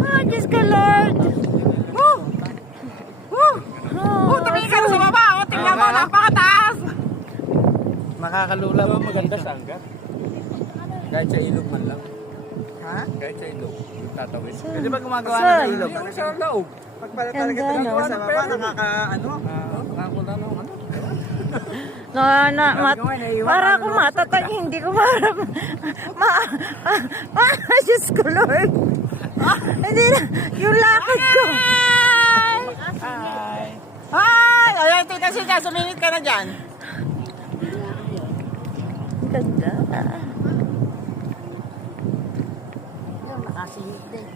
Ah, Diyos ka, Lord. Tumingin ka sa baba. O, tingnan mo, napakataas. Nakakalula mo. Maganda sa hanggang. Kahit sa ilog man lang. Ha? Kahit sa ilog. Tatawid. Pwede ba gumagawa Saan? ng ilog? Yung sa laog. Pag pala talaga Ganda, talaga no? sa baba, nakaka-ano? Nakakula ng ano. Para ako matatag, hindi ko para Diyos ko, Lord. Hindi na, yung lakad ko. Ay, ayan, tita siya, sumingit ka na dyan. Ganda. Nakasingit din.